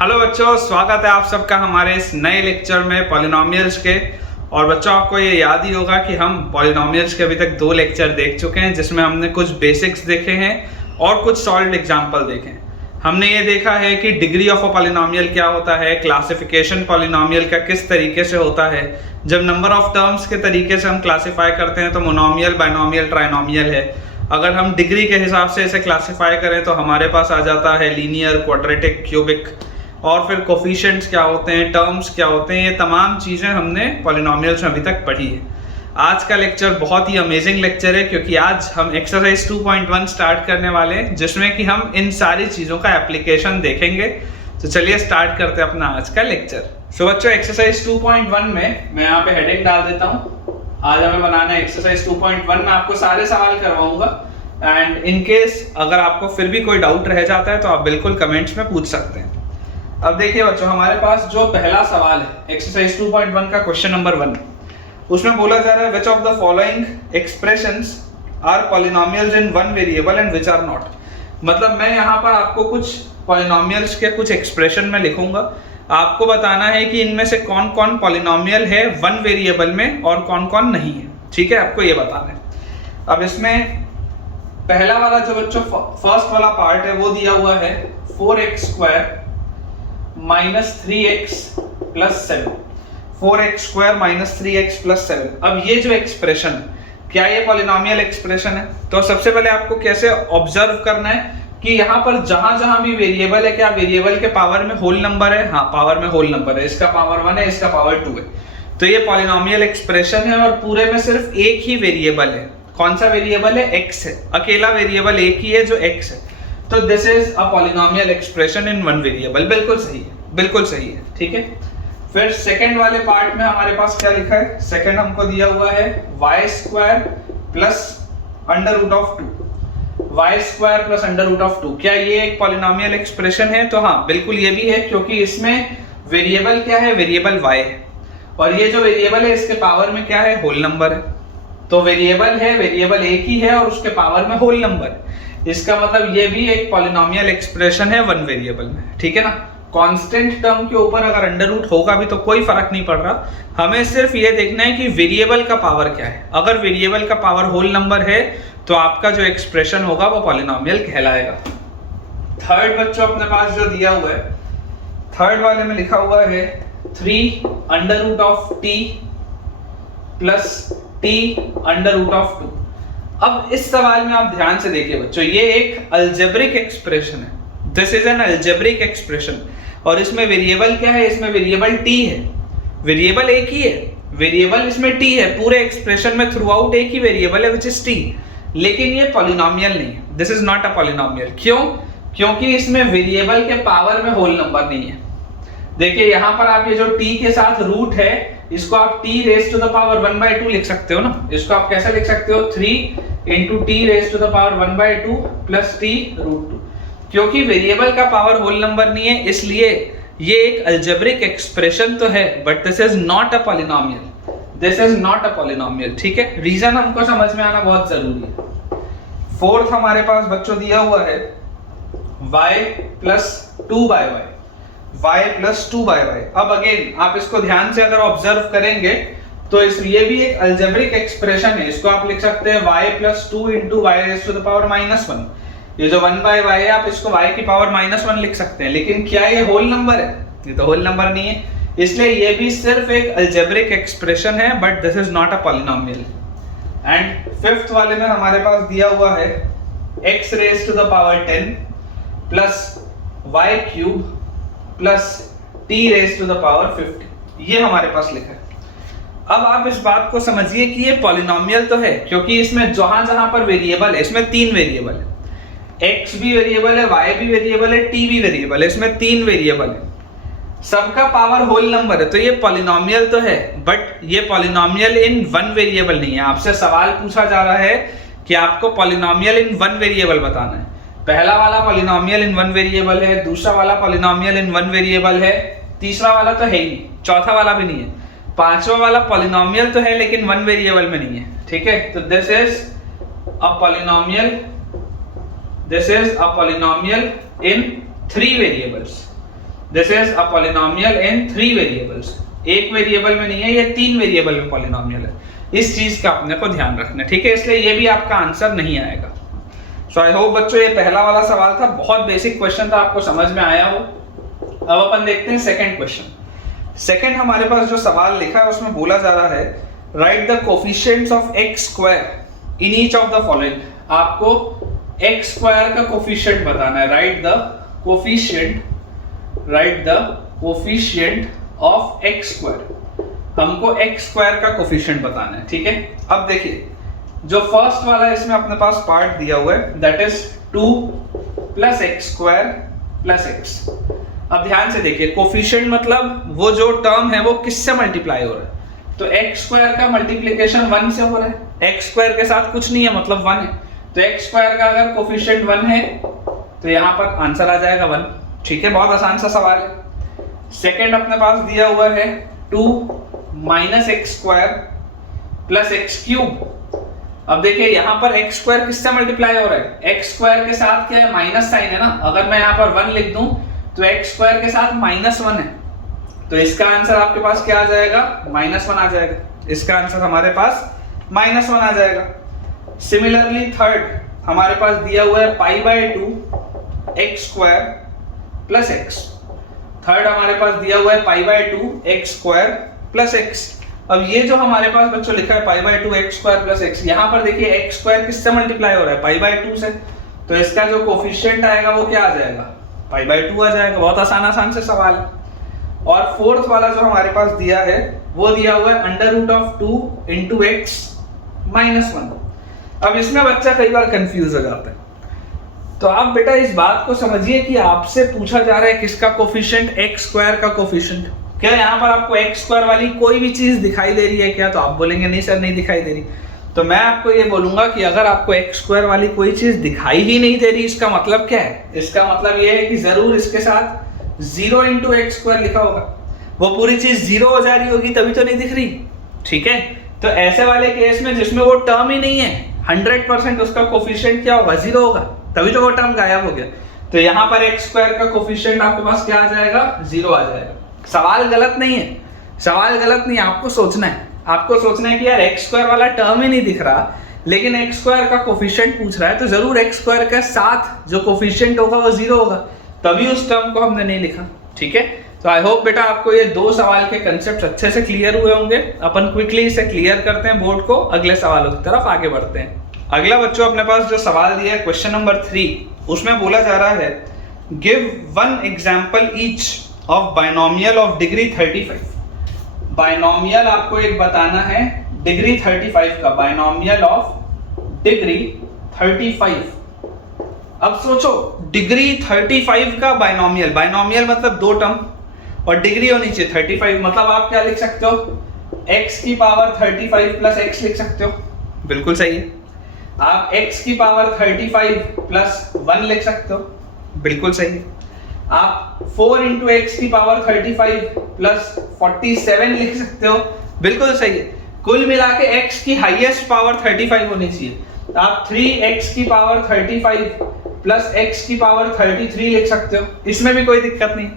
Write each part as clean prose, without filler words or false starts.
Hello बच्चों, स्वागत है आप सबका हमारे इस नए लेक्चर में पॉलिनोमियल्स के। और बच्चों, आपको ये याद ही होगा कि हम पॉलिनोमियल्स के अभी तक 2 लेक्चर देख चुके हैं, जिसमें हमने कुछ बेसिक्स देखे हैं और कुछ सॉल्व्ड एग्जाम्पल देखे हैं। हमने ये देखा है कि डिग्री ऑफ अ पॉलिनोमियल क्या होता है, क्लासिफिकेशन पॉलिनोमियल का किस तरीके से होता है, जब नंबर ऑफ टर्म्स के तरीके से हम क्लासीफाई करते हैं तो मोनोमियल, बाइनोमियल, ट्राइनोमियल है। अगर हम डिग्री के हिसाब से इसे क्लासीफाई करें तो हमारे पास आ जाता है लीनियर, क्वाड्रेटिक, क्यूबिक, और फिर कोफिशिएंट्स क्या होते हैं, टर्म्स क्या होते हैं। ये तमाम चीज़ें हमने पॉलिनोमियल्स में अभी तक पढ़ी है। आज का लेक्चर बहुत ही अमेजिंग लेक्चर है, क्योंकि आज हम एक्सरसाइज 2.1 स्टार्ट करने वाले हैं, जिसमें कि हम इन सारी चीज़ों का एप्लीकेशन देखेंगे। तो चलिए स्टार्ट करते हैं अपना आज का लेक्चर। सो बच्चों, एक्सरसाइज 2.1 में मैं यहाँ पे हेडिंग डाल देता हूँ। आज हमें बनाना है एक्सरसाइज 2.1 में। आपको सारे सवाल करवाऊंगा, एंड इन केस अगर आपको फिर भी कोई डाउट रह जाता है तो आप बिल्कुल कमेंट्स में पूछ सकते हैं। अब देखिए बच्चों, हमारे पास जो पहला सवाल है एक्सरसाइज 2.1 का क्वेश्चन नंबर 1, उसमें बोला जा रहा है which of the following expressions are polynomials in one variable and which are not. मतलब मैं यहाँ पर आपको कुछ पॉलिनोमियल्स के कुछ एक्सप्रेशन में लिखूंगा, आपको बताना है कि इनमें से कौन कौन पॉलिनोमियल है वन वेरिएबल में और कौन कौन नहीं है। ठीक है, आपको ये बताना है। अब इसमें पहला वाला जो बच्चों फर्स्ट वाला पार्ट है वो दिया हुआ है 4x² minus 3x plus 7, 4x² minus 3x plus 7। अब ये जो एक्सप्रेशन, क्या ये पॉलिनोमियल एक्सप्रेशन है? तो सबसे पहले आपको कैसे ऑब्जर्व करना है कि यहाँ पर जहां जहां भी वेरिएबल है, क्या वेरिएबल के पावर में होल नंबर है? हाँ, पावर में होल नंबर है। इसका पावर 1 है, इसका पावर 2 है, तो ये पॉलिनोमियल एक्सप्रेशन है। और पूरे में सिर्फ एक ही वेरिएबल है। कौन सा वेरिएबल है? x है। अकेला वेरिएबल एक ही है जो x है। तो this is a polynomial expression in one variable. बिल्कुल सही है, बिल्कुल सही है। ठीक है, फिर सेकंड वाले पार्ट में हमारे पास क्या लिखा है? सेकंड हमको दिया हुआ है y² plus under root of 2, y² plus under root of 2। क्या ये एक पॉलिनोमियल एक्सप्रेशन है? तो हाँ, बिल्कुल ये भी है, क्योंकि इसमें वेरिएबल क्या है? वेरिएबल y है, और ये जो वेरिएबल है इसके पावर में क्या है? होल नंबर है। तो वेरिएबल है, वेरिएबल एक ही है और उसके पावर में होल नंबर है। इसका मतलब ये भी एक पॉलिनोमियल एक्सप्रेशन है वन वेरिएबल में। ठीक है ना। कांस्टेंट टर्म के ऊपर अगर अंडर रूट होगा भी तो कोई फर्क नहीं पड़ रहा, हमें सिर्फ ये देखना है कि वेरिएबल का पावर क्या है। अगर वेरिएबल का पावर होल नंबर है तो आपका जो एक्सप्रेशन होगा वो पॉलिनोमियल कहलाएगा। थर्ड बच्चों अपने पास जो दिया हुआ है, थर्ड वाले में लिखा हुआ है 3 under root of t plus t under root of 2। अब इस सवाल में आप ध्यान से देखिए बच्चों, ये एक अलजेब्रिक एक्सप्रेशन है। This is an algebraic expression, और इसमें वेरिएबल क्या है? इसमें वेरिएबल t है। वेरिएबल एक ही है, वेरिएबल इसमें t है। पूरे एक्सप्रेशन में थ्रू आउट एक ही वेरिएबल है विच इज t, लेकिन ये पॉलिनोमियल नहीं है। This is not a polynomial. क्यों? क्योंकि इसमें वेरिएबल के पावर में होल नंबर नहीं है। देखिए यहाँ पर आप ये जो t के साथ रूट है, इसको आप t raise to the power 1/2 लिख सकते हो ना। इसको आप कैसे लिख सकते हो? 3 into t raise to the power 1/2 plus t root 2। क्योंकि वेरिएबल का पावर होल नंबर नहीं है, इसलिए ये एक अलजेब्रिक एक्सप्रेशन तो है, but this is not a polynomial. This is not a polynomial. ठीक है, रीजन हमको समझ में आना बहुत जरूरी है। फोर्थ हमारे पास बच्चों दिया हुआ है y plus 2/y, y plus 2/y। अब अगेन आप इसको ध्यान से अगर ऑब्जर्व करेंगे तो ये भी एक अलजेब्रिक एक्सप्रेशन है। इसको आप लिख सकते हैं y plus 2 into y raise to the power -1। ये जो 1/y है, आप इसको y की पावर -1 लिख सकते हैं, लेकिन क्या ये होल नंबर है? ये तो होल नंबर नहीं है, इसलिए ये भी सिर्फ एक अलजेब्रिक एक्सप्रेशन है, but this is not a polynomial. And fifth वाले में हमारे पास दिया हुआ है x raise to the power 10 plus y cube plus t raise to the power 50। ये हमारे पास लिखा है। अब आप इस बात को समझिए कि ये पॉलिनोमियल तो है, क्योंकि इसमें जहां जहां पर वेरिएबल है, इसमें 3 वेरिएबल है। x भी वेरिएबल है, y भी वेरिएबल है, t भी वेरिएबल है। इसमें 3 वेरिएबल है, सबका पावर होल नंबर है। तो ये पॉलिनोमियल तो है, बट ये पॉलिनोमियल इन वन वेरिएबल नहीं है। आपसे सवाल पूछा जा रहा है कि आपको पॉलिनोमियल इन वन वेरिएबल बताना है। पहला वाला पॉलिनोमियल इन वन वेरिएबल है, दूसरा वाला पॉलिनोमियल इन वन वेरिएबल है, तीसरा वाला तो है ही नहीं, चौथा वाला भी नहीं है, पांचवा वाला पॉलिनोमियल तो है लेकिन वन वेरिएबल में नहीं है। ठीक है, तो this is a polynomial, this is a polynomial in 3 variables. This is a polynomial in 3 variables. एक वेरिएबल में नहीं है, ये 3 वेरिएबल में पॉलिनोमियल है। इस चीज का अपने को ध्यान रखना है, ठीक है। इसलिए ये भी आपका आंसर नहीं आएगा। सो आई होप बच्चों ये पहला वाला सवाल था, बहुत बेसिक क्वेश्चन था, आपको समझ में आया हो। अब अपन देखते हैं सेकंड क्वेश्चन। सेकंड हमारे पास जो सवाल लिखा है उसमें बोला जा रहा है right the coefficients of x square in each of the following. आपको एक्स स्क्वायर का कोफिशिएंट बताना है। Right the coefficient of x square. हमको एक्स स्क्वायर का कोफिशिएंट बताना है, ठीक है। अब देखिए जो फर्स्ट वाला है इसमें अपने पास पार्ट दिया हुआ है, that is 2 plus x square plus x. अब ध्यान से देखिए, कोफिशिएंट मतलब वो जो टर्म है वो किससे मल्टीप्लाई हो रहा है, तो एक्स स्क्वायर का मल्टीप्लिकेशन 1 से हो रहा है। एक्स स्क्वायर के साथ कुछ नहीं है, मतलब 1 है, तो एक्स स्क्वायर का अगर कोफिशिएंट 1 है तो यहाँ पर आंसर आ जाएगा 1, ठीक है। बहुत आसान सा सवाल है। सेकेंड अपने पास दिया हुआ है 2 minus x square plus x cube. अब देखिए यहाँ पर एक्स स्क्वायर किससे मल्टीप्लाई हो रहा है, एक्स स्क्वायर के साथ क्या है, माइनस साइन है ना। अगर मैं यहाँ पर 1 लिख दूं तो एक्स स्क्वायर के साथ -1 है, तो इसका आंसर आपके पास क्या आ जाएगा, -1 आ जाएगा। इसका आंसर हमारे पास -1 आ जाएगा। सिमिलरली थर्ड हमारे पास दिया हुआ है π/2 x square plus x. Third हमारे पास दिया हुआ है π/2 एक्स स्क्वायर प्लस एक्स। अब ये जो हमारे पास बच्चों लिखा है π/2 एक्स स्क्वायर प्लस एक्स, यहाँ पर देखिए एक्स स्क्वायर किससे मल्टीप्लाई हो रहा है, π/2 से, तो इसका जो कोफिशिएंट आएगा वो क्या आ जाएगा, π/2 आ जाएगा। बहुत आसान से सवाल है। और फोर्थ वाला जो हमारे पास दिया है वो दिया हुआ है √2 इंटू एक्स -1। अब इसमें बच्चा कई बार कंफ्यूज हो जाता है, तो आप बेटा इस बात को समझिए कि आपसे पूछा जा रहा है किसका कोफिशिएंट, एक्स स्क्वायर का कोफिशिएंट। क्या यहाँ पर आपको एक्स स्क्वायर वाली कोई भी चीज दिखाई दे रही है क्या, तो आप बोलेंगे नहीं सर नहीं दिखाई दे रही। तो मैं आपको ये बोलूंगा कि अगर आपको एक्स स्क्वायर वाली कोई चीज दिखाई ही नहीं दे रही, इसका मतलब क्या है, इसका मतलब ये है कि जरूर इसके साथ 0 इंटू एक्स स्क्वायर लिखा होगा। वो पूरी चीज 0 हो जा रही होगी तभी तो नहीं दिख रही, ठीक है। तो ऐसे वाले केस में जिसमें वो टर्म ही नहीं है, 100% उसका कोफिशिएंट क्या होगा, 0 होगा, तभी तो वो टर्म गायब हो गया। तो यहाँ पर एक्स स्क्वायर का कोफिशिएंट आपके पास क्या आ जाएगा, 0 आ जाएगा। सवाल गलत नहीं है, सवाल गलत नहीं है, आपको सोचना है। आपको सोचना है कि यार एक्स स्क्वायर वाला टर्म ही नहीं दिख रहा, लेकिन एक्स स्क्वायर का कोफिशिएंट पूछ रहा है, तो जरूर एक्स स्क्वायर के साथ जो कोफिशिएंट होगा वो 0 होगा, तभी उस टर्म को हमने नहीं लिखा, ठीक है। तो आई होप बेटा आपको ये 2 सवाल के कंसेप्ट अच्छे से क्लियर हुए होंगे। अपन क्विकली इसे क्लियर करते हैं बोर्ड को, अगले सवालों की तरफ आगे बढ़ते हैं। अगला बच्चों अपने पास जो सवाल दिया है क्वेश्चन नंबर 3, उसमें बोला जा रहा है give 1 example each of binomial of degree 35। Binomial आपको एक बताना है डिग्री 35 का, बाइनोमियल ऑफ डिग्री 35। अब सोचो डिग्री 35 का बाइनोमियल, बाइनोमियल मतलब 2 टर्म और डिग्री होनी चाहिए 35, मतलब आप क्या लिख सकते हो, x की पावर 35 प्लस x लिख सकते हो, बिल्कुल सही है। आप x की पावर 35 प्लस 1 लिख सकते हो, बिल्कुल सही है। आप 4 इंटू एक्स की पावर 35 प्लस 47 लिख सकते हो, बिल्कुल सही है। कुल मिला के x की हाईएस्ट पावर 35 होनी चाहिए। आप 3x की पावर 35 प्लस x की पावर 33 लिख सकते हो, इसमें भी कोई दिक्कत नहीं।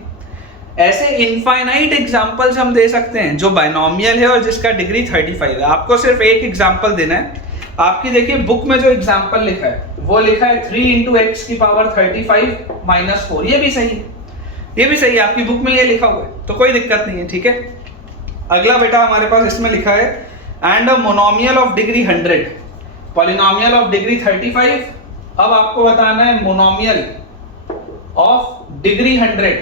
ऐसे इनफाइनाइट एग्जांपल्स हम दे सकते हैं जो बाइनोमियल है और जिसका डिग्री 35 है। आपको सिर्फ एक एग्जांपल देना है। आपकी देखिए बुक में जो एग्जांपल लिखा है वो लिखा है 3 इंटू एक्स की पावर 35 माइनस 4, ये भी सही है, ये भी सही है, आपकी बुक में ये लिखा हुआ है, तो कोई दिक्कत नहीं है, ठीक है। अगला बेटा हमारे पास इसमें लिखा है and a monomial of degree 100, polynomial of degree 35। अब आपको बताना है monomial of degree 100,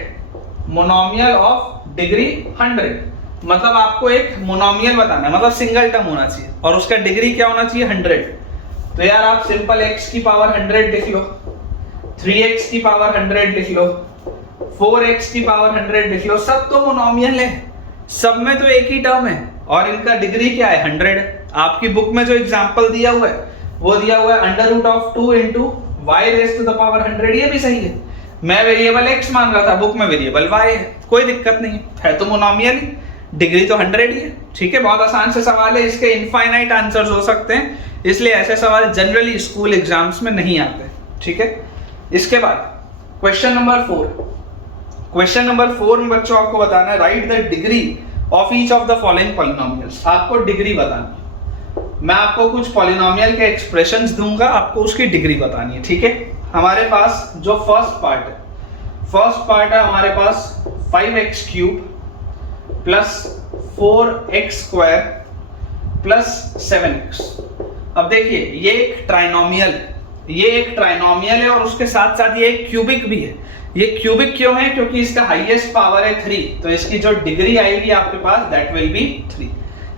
monomial of degree 100, मतलब आपको एक मोनोमियल बताना है, मतलब सिंगल टर्म होना चाहिए और उसका डिग्री क्या होना चाहिए, 100। तो यार आप सिंपल x की पावर 100 लिख लो, 3x की पावर 100 लिख लो, 4x की पावर 100 लिख लो, सब तो मोनोमियल है, सब में तो एक ही टर्म है और इनका डिग्री क्या है, 100। आपकी बुक में जो एग्जांपल दिया हुआ है वो दिया हुआ है √2 into y raise to the power 100, ये भी सही है। मैं वेरिएबल x मान रहा था, बुक में वेरिएबल y है, कोई दिक्कत नहीं है तो मोनोमियल ही, डिग्री तो 100 ही है, ठीक है। बहुत आसान से सवाल है, इसके इनफाइनाइट आंसर्स हो सकते हैं, इसलिए ऐसे सवाल जनरली स्कूल एग्जाम्स में नहीं आते, ठीक है। इसके बाद क्वेश्चन नंबर 4, क्वेश्चन नंबर 4 में बच्चों आपको बताना है right the degree of each of the following polynomials. आपको डिग्री बतानी है। मैं आपको कुछ पॉलिनोमियल के एक्सप्रेशंस दूंगा, आपको उसकी डिग्री बतानी है, ठीक है। हमारे पास जो फर्स्ट पार्ट है हमारे पास 5x cube plus 4x square plus 7x। अब देखिए ये एक ट्राइनोमियल है और उसके साथ साथ ये एक क्यूबिक भी है। ये क्यूबिक क्यों है? क्योंकि इसका हाईएस्ट पावर है 3, तो इसकी जो डिग्री आएगी आपके पास दैट विल बी 3।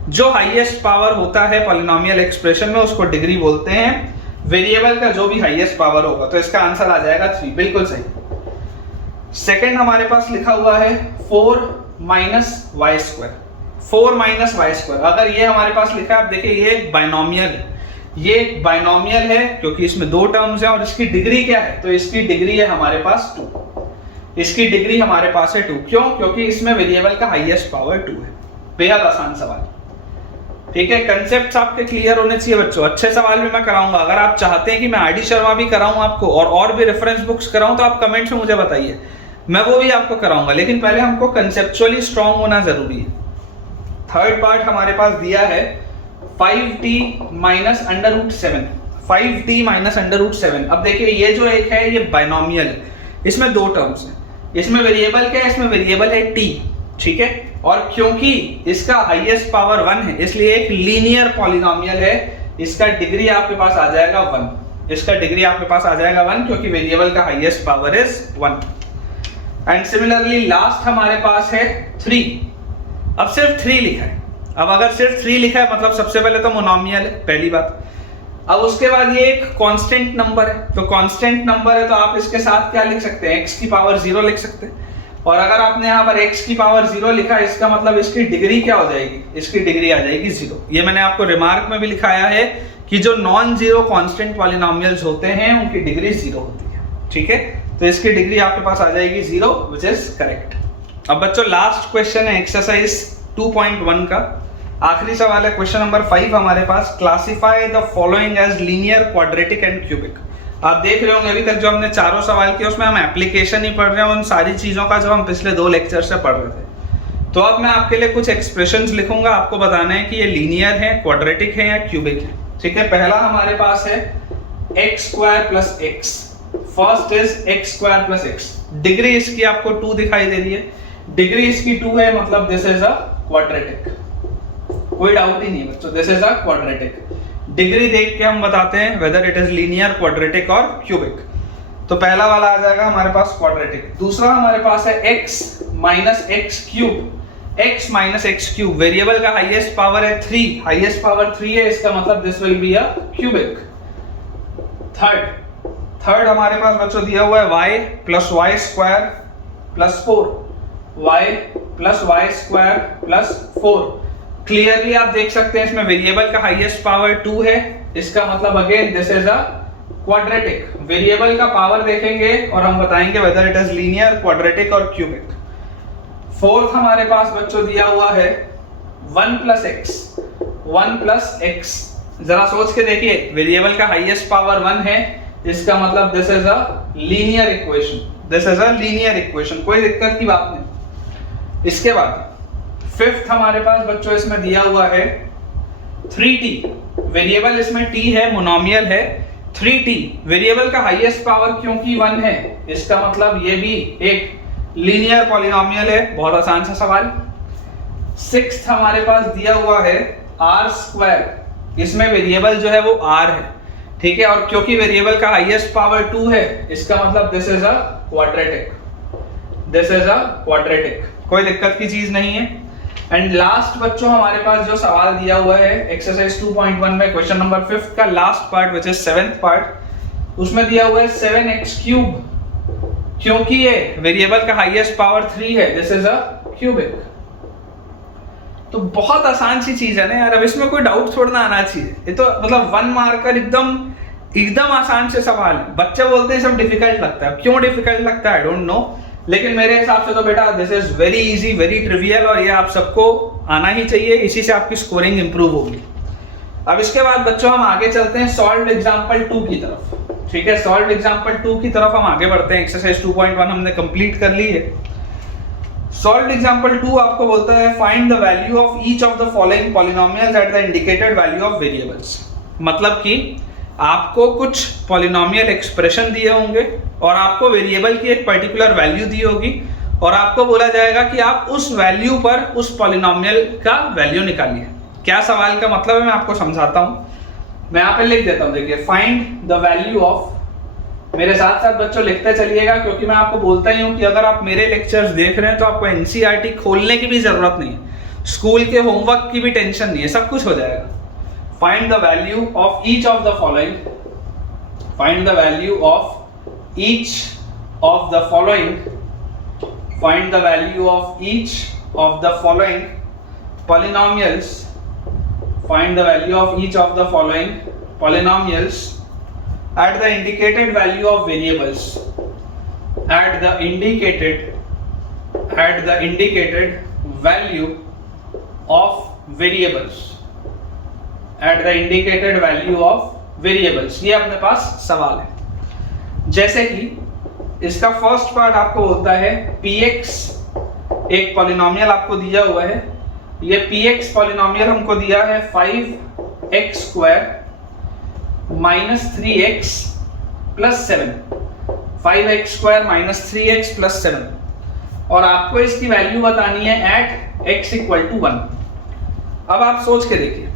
जो हाईएस्ट पावर होता है पॉलिनोमियल एक्सप्रेशन में उसको डिग्री बोलते हैं। वेरिएबल का जो भी हाईएस्ट पावर होगा, तो इसका आंसर आ जाएगा 3, बिल्कुल सही। सेकंड हमारे पास लिखा हुआ है 4 minus Y square. 4 minus Y square, अगर ये हमारे पास लिखा है, आप देखिए ये एक बाइनोमियल है, ये एक बाइनोमियल है क्योंकि इसमें दो टर्म्स हैं और इसकी डिग्री क्या है? तो इसकी डिग्री है हमारे पास 2। इसकी डिग्री हमारे पास है 2। क्यों? क्योंकि इसमें वेरिएबल का हाईएस्ट पावर 2 है। बेहद आसान सवाल, ठीक है। कंसेप्ट्स आपके क्लियर होने चाहिए बच्चों। अच्छे सवाल भी मैं कराऊंगा। अगर आप चाहते हैं कि मैं आर डी शर्मा भी कराऊं आपको और भी रेफरेंस बुक्स कराऊं, तो आप कमेंट्स में मुझे बताइए, मैं वो भी आपको कराऊंगा। लेकिन पहले हमको कंसेप्चुअली स्ट्रांग होना जरूरी है। थर्ड पार्ट हमारे पास दिया है 5t minus under root 7। 5t minus under root 7। अब देखिए ये जो एक है ये बाइनोमियल है, इसमें दो टर्म्स हैं। इसमें वेरिएबल क्या है? इसमें वेरिएबल है t, ठीक है। और क्योंकि इसका हाईएस्ट पावर 1 है, इसलिए एक लीनियर पॉलिनोमियल है। इसका डिग्री आपके पास आ जाएगा 1। इसका डिग्री आपके पास आ जाएगा 1 क्योंकि वेरिएबल का highest power is 1। And similarly last हमारे पास है 3। अब सिर्फ 3 लिखा है। अब अगर सिर्फ 3 लिखा है मतलब सबसे पहले तो मोनोमियल है, पहली बात। अब उसके बाद ये एक कांस्टेंट नंबर है, तो कांस्टेंट नंबर है तो आप इसके साथ क्या लिख सकते हैं? x की पावर 0 लिख सकते हैं। और अगर आपने यहाँ पर x की पावर 0 लिखा है, इसका मतलब इसकी डिग्री क्या हो जाएगी? इसकी डिग्री आ जाएगी 0। ये मैंने आपको रिमार्क में भी लिखाया है कि जो नॉन जीरो कांस्टेंट पॉलिनोमियल्स होते हैं उनकी डिग्री 0 होती है, ठीक है। तो इसकी डिग्री आपके पास आ जाएगी 0, विच इज करेक्ट। अब बच्चों लास्ट क्वेश्चन है एक्सरसाइज 2.1 का, आखिरी सवाल है। क्वेश्चन नंबर 5 हमारे पास, classify the following as linear, quadratic and cubic. आप देख रहे होंगे अभी तक जो हमने चारों सवाल किए उसमें हम एप्लीकेशन ही पढ़ रहे हैं उन सारी चीजों का जो हम पिछले 2 लेक्चर से पढ़ रहे थे। तो अब मैं आपके लिए कुछ एक्सप्रेशंस लिखूंगा, आपको बताना है कि ये लीनियर है, क्वाड्रेटिक है या क्यूबिक है, ठीक है। पहला हमारे पास है x square plus x. First is x square plus x. Degree इसकी आपको 2 दिखाई दे रही है, डिग्री इसकी 2 है, मतलब दिस इज अ क्वाड्रेटिक। कोई डाउट ही नहीं बच्चों, this is a quadratic. Degree देख के हम बताते हैं whether it is linear, quadratic और क्यूबिक। तो पहला वाला आ जाएगा हमारे पास क्वाड्रेटिक। दूसरा हमारे पास है x minus X cube. x minus X cube, variable का हाईएस्ट पावर है 3, हाईएस्ट पावर 3 है, इसका मतलब this will be a cubic. Third हमारे पास बच्चों दिया हुआ है y plus Y square plus 4। y plus Y square plus 4। Clearly आप देख सकते हैं इसमें वेरिएबल का हाईएस्ट पावर 2 है, इसका मतलब again this is a quadratic. Variable का पावर देखेंगे और हम बताएंगे whether it is linear, quadratic और क्यूबिक। फोर्थ हमारे पास बच्चों दिया हुआ है 1 प्लस एक्स। 1 प्लस एक्स, जरा सोच के देखिए, वेरिएबल का हाईएस्ट पावर 1 है, इसका मतलब this is a linear equation. This is a linear equation, कोई दिक्कत की बात नहीं। इसके बाद फिफ्थ हमारे पास बच्चों इसमें दिया हुआ है 3t। वेरिएबल इसमें t है, मोनोमियल है। 3t वेरिएबल का हाईएस्ट पावर क्योंकि 1 है, इसका मतलब ये भी एक लीनियर पॉलिनोमियल है। बहुत आसान सा सवाल। सिक्स्थ हमारे पास दिया हुआ है r स्क्वायर। इसमें वेरिएबल जो है वो r है, ठीक है। और क्योंकि वेरिएबल का हाईएस्ट पावर 2 है, इसका मतलब this is a quadratic. This is a quadratic, कोई दिक्कत की चीज नहीं है। एंड लास्ट बच्चों हमारे पास जो सवाल दिया हुआ है एक्सरसाइज 2.1 में, क्वेश्चन नंबर 5 का last part which is 7th part, उसमें दिया हुआ है 7x क्यूब। क्योंकि ये वेरिएबल का हाईएस्ट पावर 3 है, दिस इज अ क्यूबिक। तो बहुत आसान सी चीज है ना यार, अब इसमें कोई डाउट थोड़ा ना आना चाहिए। ये तो मतलब 1 मार्कर एकदम आसान से सवाल है। बच्चे बोलते हैं सब डिफिकल्ट लगता है, क्यों डिफिकल्ट लगता है आई डोंट नो, लेकिन मेरे हिसाब से तो बेटा this is very easy, very trivial, और ये आप सबको आना ही चाहिए, इसी से आपकी स्कोरिंग इंप्रूव होगी। अब इसके बाद बच्चों हम आगे चलते हैं सॉल्व्ड एग्जांपल 2 की तरफ, ठीक है। सॉल्व्ड एग्जांपल 2 की तरफ हम आगे बढ़ते हैं। एक्सरसाइज 2.1 हमने कंप्लीट कर ली है। सॉल्व्ड एग्जांपल 2 आपको बोलता है find the value of each of the following polynomials at the indicated value of variables. मतलब कि आपको कुछ पॉलिनोमियल एक्सप्रेशन दिए होंगे और आपको वेरिएबल की एक पर्टिकुलर वैल्यू दी होगी और आपको बोला जाएगा कि आप उस वैल्यू पर उस पॉलिनोमियल का वैल्यू निकालिए। क्या सवाल का मतलब है मैं आपको समझाता हूं। मैं यहाँ पे लिख देता हूं, देखिए फाइंड द वैल्यू ऑफ, मेरे साथ साथ बच्चों लिखते चलिएगा क्योंकि मैं आपको बोलता ही हूं कि अगर आप मेरे लेक्चर्स देख रहे हैं तो आपको एनसीईआरटी खोलने की भी जरूरत नहीं है, स्कूल के होमवर्क की भी टेंशन नहीं है, सब कुछ हो जाएगा। Find the value of each of the following, find the value of each of the following, find the value of each of the following polynomials, find the value of each of the following polynomials at the indicated value of variables, at the indicated value of variables, at the indicated value of variables। ये अपने पास सवाल है। जैसे कि इसका first part आपको होता है px, एक पॉलिनोमियल आपको दिया हुआ है, ये px पॉलिनोमियल हमको दिया है 5x square minus 3x plus 7, 5x square minus 3x plus 7 और आपको इसकी वैल्यू बतानी है एट x इक्वल टू 1। अब आप सोच के देखिए,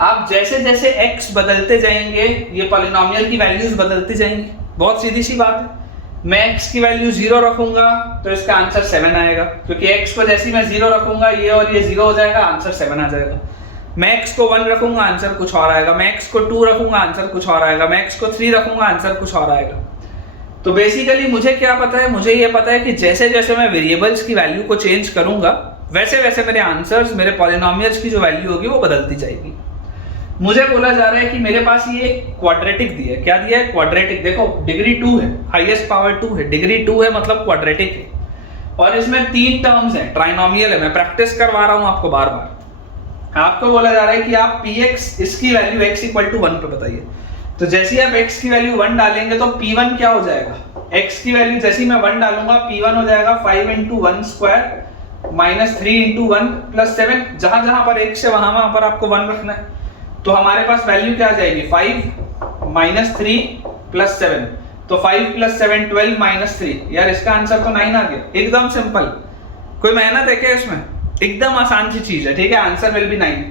आप जैसे जैसे x बदलते जाएंगे ये पॉलिनोमियल की वैल्यूज बदलती जाएंगी। बहुत सीधी सी बात है, मैं x की वैल्यू 0 रखूंगा तो इसका आंसर 7 आएगा, क्योंकि x को जैसे मैं 0 रखूंगा ये और ये 0 हो जाएगा, आंसर 7 आ जाएगा। मैं x को 1 रखूंगा आंसर कुछ और आएगा, मैं x को 2 रखूंगा आंसर कुछ और आएगा, मैं x को 3 रखूंगा आंसर कुछ और आएगा। तो बेसिकली मुझे क्या पता है, मुझे ये पता है कि जैसे जैसे मैं वेरिएबल्स की वैल्यू को चेंज करूंगा वैसे वैसे मेरे आंसर्स, मेरे पॉलिनोमियल्स की जो वैल्यू होगी वो बदलती जाएगी। मुझे बोला जा रहा है कि मेरे पास ये क्वाड्रेटिक दिया है। क्या दिया है? क्वाड्रेटिक। देखो डिग्री 2 है, हाईएस्ट पावर 2 है, डिग्री 2 है मतलब क्वाड्रेटिक है और इसमें 3 टर्म्स हैं, ट्राइनोमियल है। मैं प्रैक्टिस करवा रहा हूं आपको बार बार। आपको बोला जा रहा है कि आप px इसकी वैल्यू x इक्वल टू 1 पे बताइए। तो जैसे ही आप x की वैल्यू 1 डालेंगे तो p1 क्या हो जाएगा, x की वैल्यू जैसे ही मैं 1 डालूंगा p1 हो जाएगा 5 into 1 square minus 3 into 1 plus 7। जहां जहां पर x है वहां पर आपको 1 रखना है। तो हमारे पास वैल्यू क्या आ जाएगी, 5 माइनस 3 प्लस 7, तो 5 प्लस 7 12 माइनस 3। यार इसका आंसर तो 9 आ गया, एकदम सिंपल, कोई मेहनत है क्या इसमें, एकदम आसान सी चीज है। ठीक है, आंसर विल बी 9,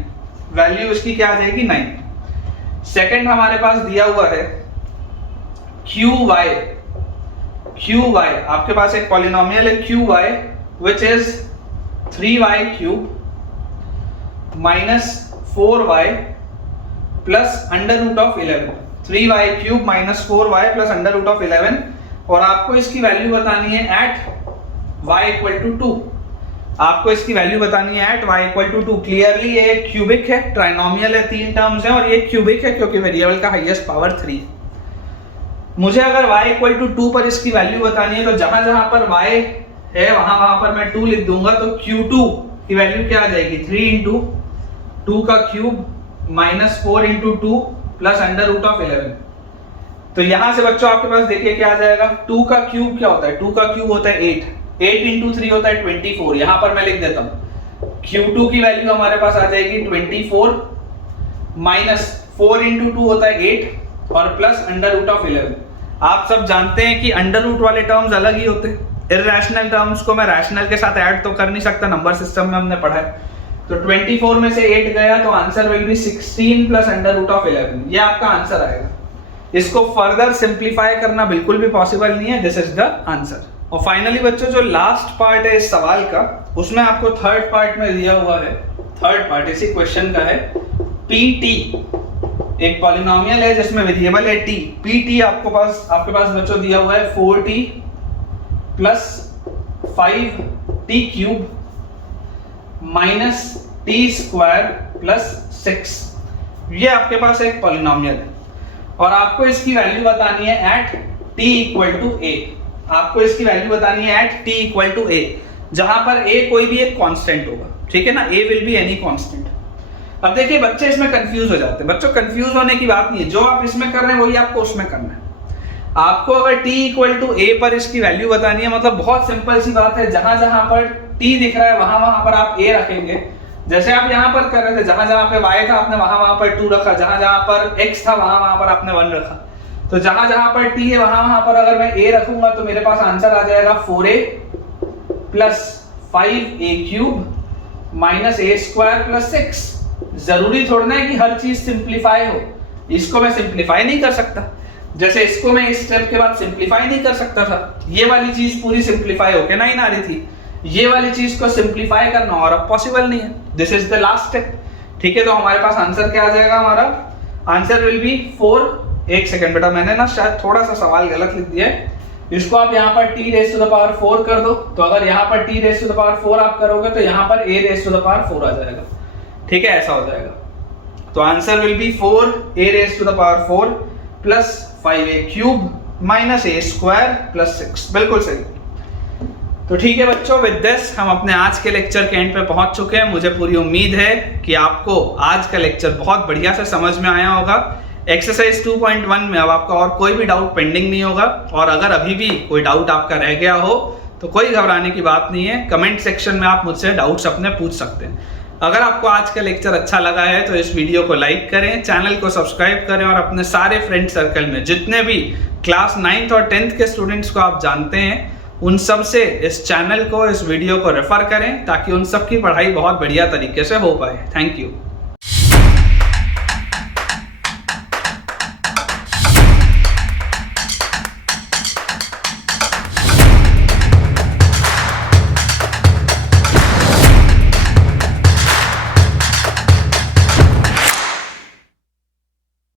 वैल्यू इसकी क्या आ जाएगी 9। सेकंड हमारे पास दिया हुआ है QY, आपके पास एक पॉलिनोमियल है QY which is 3y cube minus 4y plus under root of 11, 3y cube minus 4y plus under root of 11 और आपको इसकी वैल्यू बतानी है एट y इक्वल टू 2। आपको इसकी वैल्यू बतानी है at y equal to 2। Clearly ये क्यूबिक है, ट्राइनोमियल है, 3 टर्म्स हैं और ये क्यूबिक है क्योंकि वेरिएबल का हाईएस्ट पावर 3। मुझे अगर y इक्वल टू 2 पर इसकी वैल्यू बतानी है तो जहां जहां पर y है वहां पर मैं 2 लिख दूंगा। तो Q2 की वैल्यू क्या आ जाएगी, 3 इंटू 2 का cube minus 4 into 2 plus under root of 11। तो यहां से बच्चों आपके पास देखिए क्या आ जाएगा, 2 का क्यूब क्या होता है, 2 का क्यूब होता है 8, 8 इंटू 3 होता है 24। यहां पर मैं लिख देता हूं Q2 की वैल्यू हमारे पास आ जाएगी 24 माइनस 4 इंटू 2 होता है 8 और प्लस अंडर रूट ऑफ 11। आप सब जानते हैं कि अंडर रूट वाले टर्म्स अलग ही होते हैं, इररेशनल टर्म्स को मैं रैशनल के साथ ऐड तो कर नहीं सकता, नंबर सिस्टम में हमने पढ़ा है। तो 24 में से 8 गया तो answer will be 16 plus under root of 11, ये आपका आंसर आएगा। इसको फर्दर सिंप्लीफाई करना बिल्कुल भी पॉसिबल नहीं है, दिस इज द आंसर। और फाइनली बच्चों जो लास्ट पार्ट है इस सवाल का, उसमें आपको थर्ड पार्ट में दिया हुआ है, थर्ड पार्ट इसी क्वेश्चन का है pt, एक पॉलिनोमियल है जिसमें वेरिएबल है t। pt आपके पास बच्चों दिया हुआ है 4t plus 5t cube minus t square plus 6। ये आपके पास एक पॉलिनोमियल है और आपको इसकी वैल्यू बतानी है at t equal to a। आपको इसकी वैल्यू बतानी है at t equal to a, जहां पर a कोई भी एक कांस्टेंट होगा, ठीक है ना, a will be any constant. अब देखिए बच्चे इसमें कंफ्यूज हो जाते हैं। बच्चों कंफ्यूज होने की बात नहीं है, जो आप इसमें कर रहे हैं वही आपको उसमें करना है। आपको अगर t इक्वल टू a पर इसकी वैल्यू बतानी है, मतलब बहुत सिंपल सी बात है, जहां जहां पर t दिख रहा है वहां पर आप a रखेंगे। जैसे आप यहाँ पर कर रहे थे, जहां जहां पे y था आपने वहां पर 2 रखा, जहां जहां पर x था वहां पर आपने 1 रखा। तो जहां जहां पर t है वहां पर अगर मैं a रखूंगा तो मेरे पास आंसर आ जाएगा 4a plus 5a cube minus a square plus 6। जरूरी थोड़ा है कि हर चीज सिंप्लीफाई हो, इसको मैं सिंप्लीफाई नहीं कर सकता, जैसे इसको मैं इस स्टेप के बाद सिंप्लीफाई नहीं कर सकता था, ये वाली चीज पूरी सिंप्लीफाई होके 9 आ रही थी, ये वाली चीज को सिंप्लीफाई करना और अब पॉसिबल नहीं है। This is the last step. ठीक है, तो हमारे पास आंसर क्या आ जाएगा, हमारा आंसर विल बी 4। एक सेकंड बेटा, मैंने ना शायद थोड़ा सा सवाल गलत लिख दिया है, इसको आप यहाँ पर t raise to the power 4 कर दो, तो अगर यहाँ पर t raise to the power 4 आप करोगे तो यहाँ पर a raise to the power 4 आ जाएगा। ठीक है, ऐसा हो जाएगा। तो answer will be 4a raise to the power 4 plus 5a cube minus a square plus 6। बिल्कुल सही। तो ठीक है बच्चों, विद दिस हम अपने आज के लेक्चर के एंड पे पहुंच चुके हैं। मुझे पूरी उम्मीद है कि आपको आज का लेक्चर बहुत बढ़िया से समझ में आया होगा। एक्सरसाइज 2.1 में अब आपका और कोई भी डाउट पेंडिंग नहीं होगा, और अगर अभी भी कोई डाउट आपका रह गया हो तो कोई घबराने की बात नहीं है, कमेंट सेक्शन में आप मुझसे डाउट्स अपने पूछ सकते हैं। अगर आपको आज का लेक्चर अच्छा लगा है तो इस वीडियो को लाइक करें, चैनल को सब्सक्राइब करें, और अपने सारे फ्रेंड सर्कल में जितने भी क्लास 9th और 10th के स्टूडेंट्स को आप जानते हैं उन सब से इस चैनल को, इस वीडियो को रेफर करें, ताकि उन सब की पढ़ाई बहुत बढ़िया तरीके से हो पाए। Thank you.